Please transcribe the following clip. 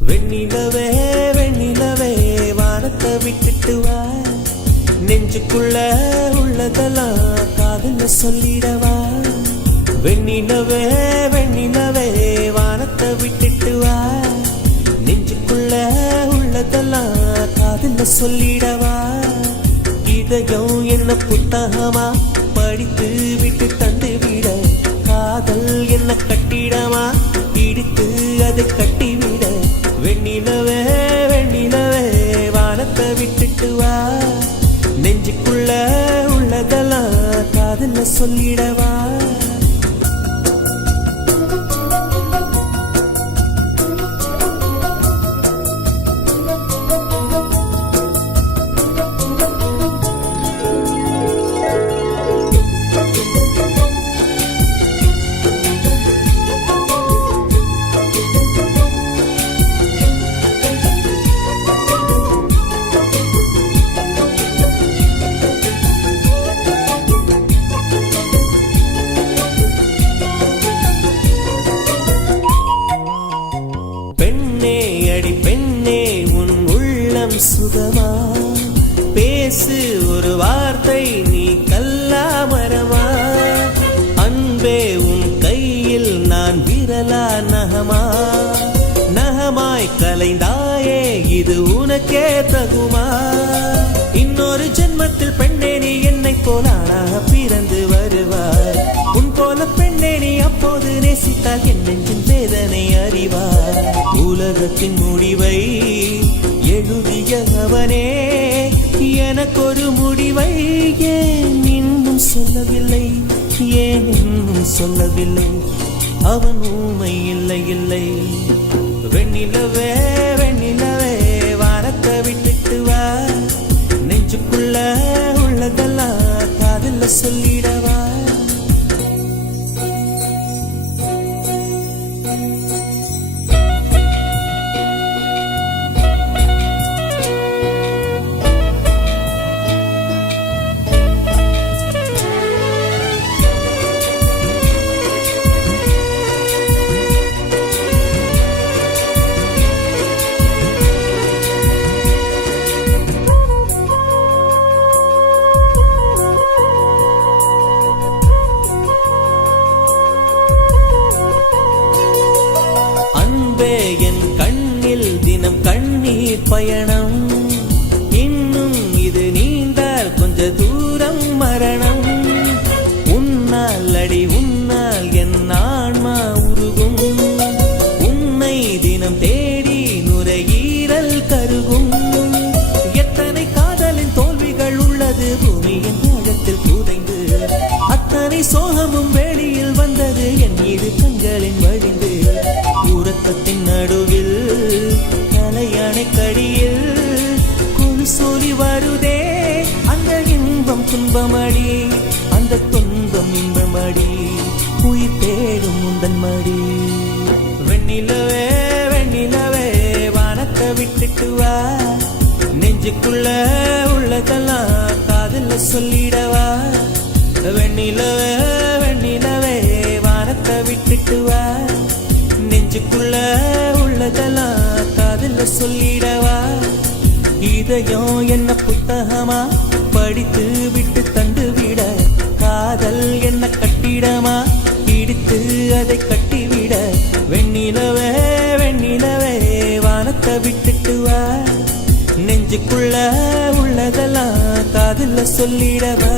வெண்ணிலவே வெண்ணிலவே வானத்தை விட்டுட்டு வா, நெஞ்சுக்குள்ள உள்ளதெல்லாம் காதுல சொல்லிடவா. வெண்ணிலவே வெண்ணிலவே வானத்தை விட்டுட்டு வா, நெஞ்சுக்குள்ள உள்ளதெல்லாம் காதுல சொல்லிடவா. இதயம் என்ன புத்தகமா படித்து விட்டு தந்து விட, காதல் என்ன கட்டிடமா இடித்து அதை கட்டிவிட. வெண்ணிலவே வெண்ணிலவே வானத்தை விட்டுட்டு வா, நெஞ்சுக்குள்ள உள்ளதெல்லாம் காதுல சொல்லிடவா. பெண்ணே உன் உள்ளம் சுகமா, பேசு ஒரு வார்த்தை நீ கல்லா மரமா. அன்பே உன் கையில் நான் விரலா நகமா, நகமாய் கலைந்தாயே இது உனக்கே தகுமா. இன்னொரு ஜென்மத்தில் பெண்ணே நீ என்னை போல ஆளாக பிறந்து வருவாய். உன் போல பெண்ணே நீ அப்போது நேசித்தால் என் நெஞ்சின் வேதனை அறிவார். உலகத்தின் முடிவை எழுதிய அவனே எனக்கொரு முடிவை ஏன் இன்னும் சொல்லவில்லை, ஏன் இன்னும் சொல்லவில்லை. அவன் ஊமை இல்லை இல்லை. வெண்ணிலவே வெண்ணிலவே வானத்தை விட்டுட்டு வா, நெஞ்சுக்குள்ள உள்ளதெல்லாம் காதுல சொல்லிடவா. என் கண்ணில் தினம் கண்ணீர் பயணம், இன்னும் இது நீண்டால் கொஞ்ச தூரம் மரணம். உன்னால் அடி உன்னால் என் ஆன்மா உருகும், உன்னை தினம் தேடி நுரையீரல் கருகும். எத்தனை காதலின் தோல்விகள் உள்ளது பூமியின் ஆழத்தில் புதைந்து, அத்தனை சோகமும் வெளியில் வந்தது என் இரு கண்களின் வழிந்து. உறக்கத்தின் நடுவில் தலையணை கடியில் குழு சொல்லி வருதே, அந்த இன்பம் துன்பமடி, அந்த துன்பம் இன்பமடி, உயிர் தேடும் உந்தன் மடி. வெண்ணிலவே வெண்ணிலவே வானத்தை விட்டுட்டு வா, நெஞ்சுக்குள்ள உள்ளதெல்லாம் காதுல சொல்லிடவா. வெண்ணிலவே வெண்ணிலவே வானத்தை விட்டுட்டு வா, நெஞ்சுக்குள்ள உள்ளதெல்லாம் காதுல சொல்லிடவா. இதயம் என்ன புத்தகமா படித்து விட்டு தந்து விட, காதல் என்ன கட்டிடமா இடித்து அதை கட்டிவிட. வெண்ணிலவே வெண்ணிலவே வானத்தை விட்டுட்டு வா, நெஞ்சுக்குள்ள உள்ளதெல்லாம் காதுல சொல்லிடவா.